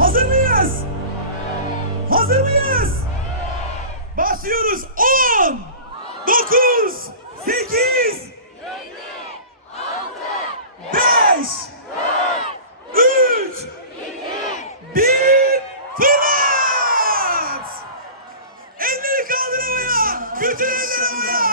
Hazır mıyız? Hazır mıyız? Başlıyoruz. 10, 9, 8, 5, 3, 1, fırlat! Elleri kaldır havaya! Bütün eller havaya!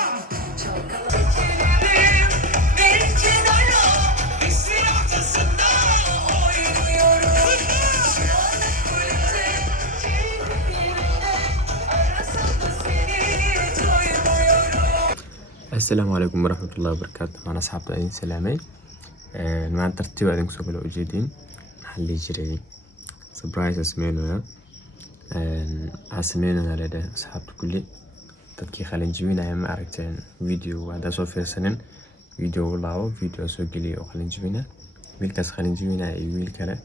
السلام عليكم ورحمة الله وبركاته. أنا أصحاب أين سلامي. مع ترتيب أدنك سوق الوجودين محلي جري سبرايز اسمينونا اسمينونا لدى أصحاب كلي تدكي خلين جبينا ما أركتين فيديو هذا صور في سنين فيديو والله فيديو سوق لي وخلين جبينا ويلكاس خلين جبينا أي ويل كلا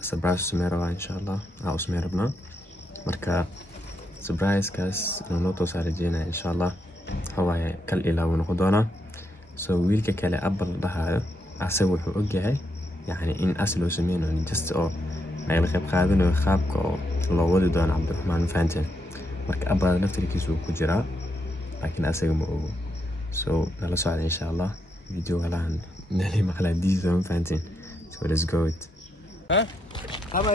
سبرايز سميروا إن شاء الله أو سميربنا مركا سبرايز كاس نوتو سارجينا إن شاء الله هواي كل إلى ونقدونا سو ويلك كلا أبل لها أسوي حقوقها يعني إن أسلو سمينه جست أو نقل خيب قادنو خابك أو الله ودي دون عبد الرحمن فانتين مرك أبل نفتري كيسو كجرا لكن أسوي مو سو نلا سعد إن شاء الله فيديو هلا نالي مخلا ديزون فانتين so let's go it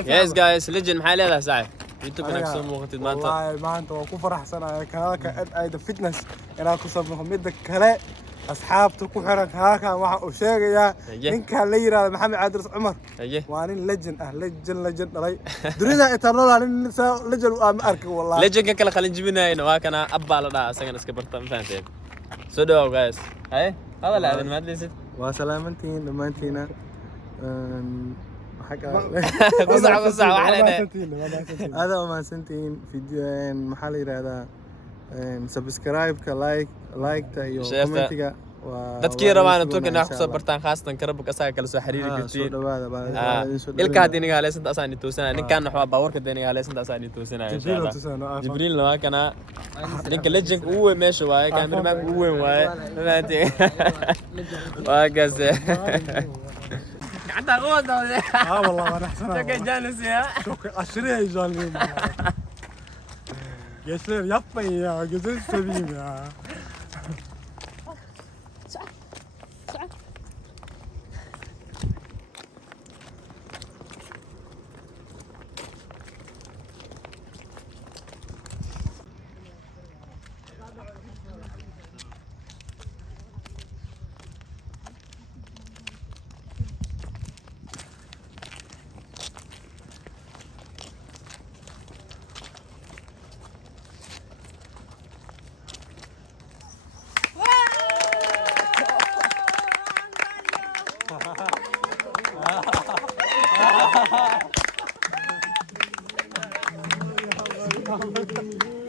Yes guys legend maxaa leedahay saaxiib youtube inaad soo muuqatid maanta والله maanta waan ku faraxsanahay kanaalka Ed Fitness inaan ku soo muuqdo mid kale asxaabta ku xiran halkan waxa uu sheegayaa ninka la yiraahdo Maxamed Cabdi Cumar waa nin legend ah legend dhalay dunida inta noolaa nin legend u am arkay wallahi legend ka kala qalin jibinayna waa kana abba la dhaha asagana iska barta ma fahanteen soo dhaw guys hay hada la aadin maadlisid waa salaamantiin dhamaantiina قصع وحلنا هذا ما سنتين فيديو محل هذا سبسكرايب لايك تايو كومنتيga dadkii rabaan intuu kana wax soo bartaan khaasatan karabka asaga kala soo xiriiri kartiin ilka hadii niga haleysanta asaan toosana ninkan waxa baawarka deeniga haleysanta asaan toosana insha Allah jibriil waa kana ninka legend uu weyn meesha waaye cameraman uu weyn waaye maanta waa gaase عندها غوضة والله انا احسن شكا جالس يا شكا اشريه جالين gençler yapmayın ya gözünü seveyim ya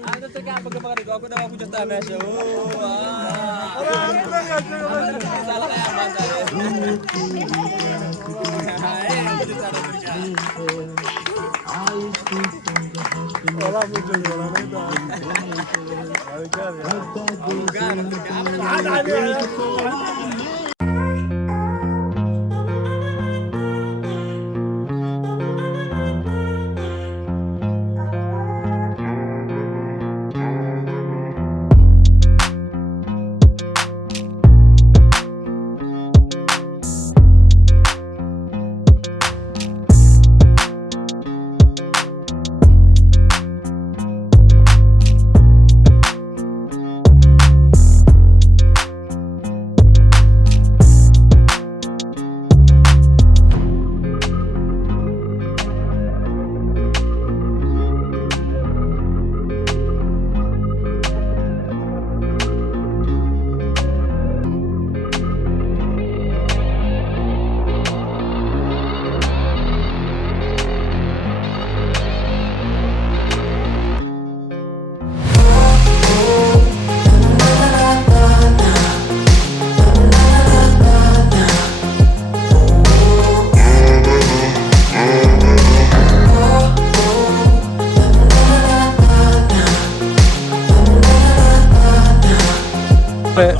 Ada tegak pegang aku dah aku juta biasa. Salah kayak masa والله مجد ولا نيدا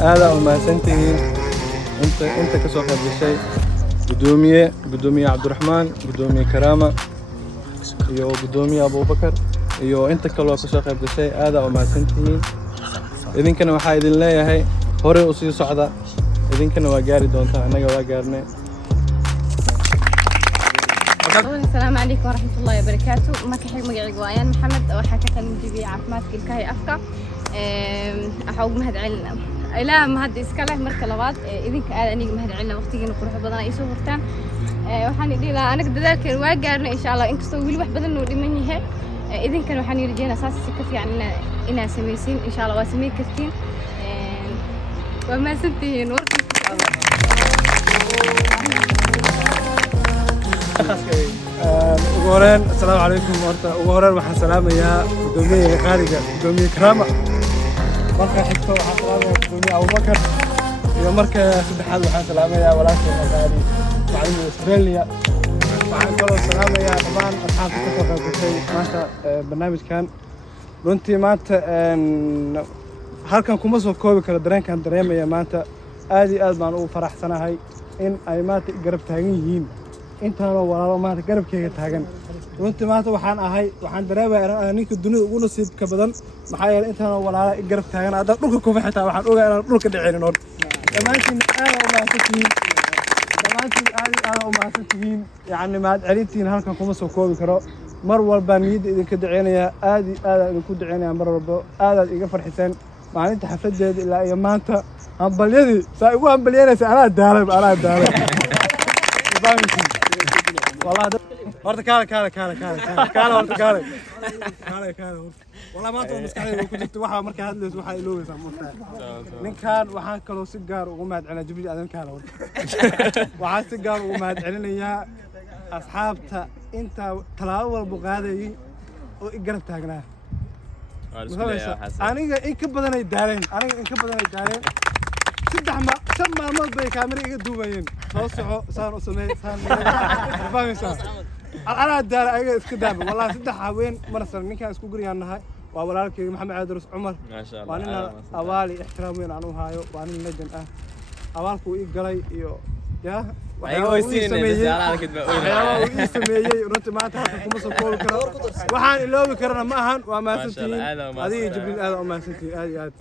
هذا وما سنتين انت كسوق هذا الشيء قدومية عبد الرحمن قدومية كرامة iyo gudoomiye Abubakar iyo inta kale oo ka soo qayb gashay aad u mahadsantihiin idinkana waxa idin leeyahay hore u sii socda idinkana waa gaari doontaan anaga waa gaarnay السلام عليكم ورحمة الله وبركاته. ما كحيل مقعد ويان محمد وحكى من جبي عفمات كل كهي أفكا أحوج مهد علنا لا مهد إسكاله مركلات إذن كأني مهد علنا وقتي نقول حبضنا يسوع وقتان وحني دي لا أنا قد ذلك الواجرنا إن شاء الله إنك تسوي واحد بدل نودي مني هي إذن كانوا حني رجعنا أساس كفي عنا إنا سميسين إن شاء الله واسمي كرتين وما سنتين ورقي ugu horeen assalaamu calaykum horta ugu horeen waxaan salaamayaa gudoomiyaha qaaliga gudoomiye Karaama marka xigto waxaan salaamayaa gudoomiye Abubakar iyo marka saddexaad waxaan salaamayaa walaalkayga qaali macallin Australia waxaan kaloo salaamayaa dhammaan asxaabta ka soo qayb gashay maanta barnaamijkan runtii maanta halkan kuma soo koobi karo dareenkan dareemaya maanta aad iyo aad baan ugu faraxsanahay in ay maanta garab taagan yihiin intaanoo walaalo maanta garabkayga taagan runtii maanta waxaan dareemayaa ninka dunida ugu nasiibka badan maxaa yeelay intaanoo walaalo garab taagan hadda dhulka kufa xitaa waxaan ogaa inaan dhulka dhicinin oo dhammaantiin aad u mahadsantihiin dhammaantiin aad u mahadsantihiin yacni mahad celintiin halkan kuma soo koobi karo mar walba niyadda idinka duceynayaa aad iyo aad idinku duceynayaa mar walba aadaad iga farxiseen maalinta xafladeeda ilaa iyo maanta hambalyadii saa igu hambalyeynaysa anaa daalay والله horta kaale والله maanta maskaxdayda ku jirto waxa marka hadlayso waxa iloobaysaa moostaa ninkan waxaan kaloo si gaar ugu mahad celinaa Jibriil Aadan kaale waxaan si gaar ugu mahad celinayaa asxaabta inta talaabo walba qaadayay oo i garab taagnaa aniga in ka badan ay daaleen shan maalmood bay kaamira iga duubayeen soo soco saan u sameey saan fahmaysaa أنا دار أيوة إسكدام والله صدق حوين مرسل منك إسكو قريان نهاي وأولادك محمد عادرس عمر وأنا أوالي احترامين عنو هايو وأنا نجن أوالكو إيجالي يا أيوة يسميه رنت ما تعرف كم صقول كرا وحان اللي بكرنا معهن وما سنتين هذه جبريل هذا وما سنتين هذه هذا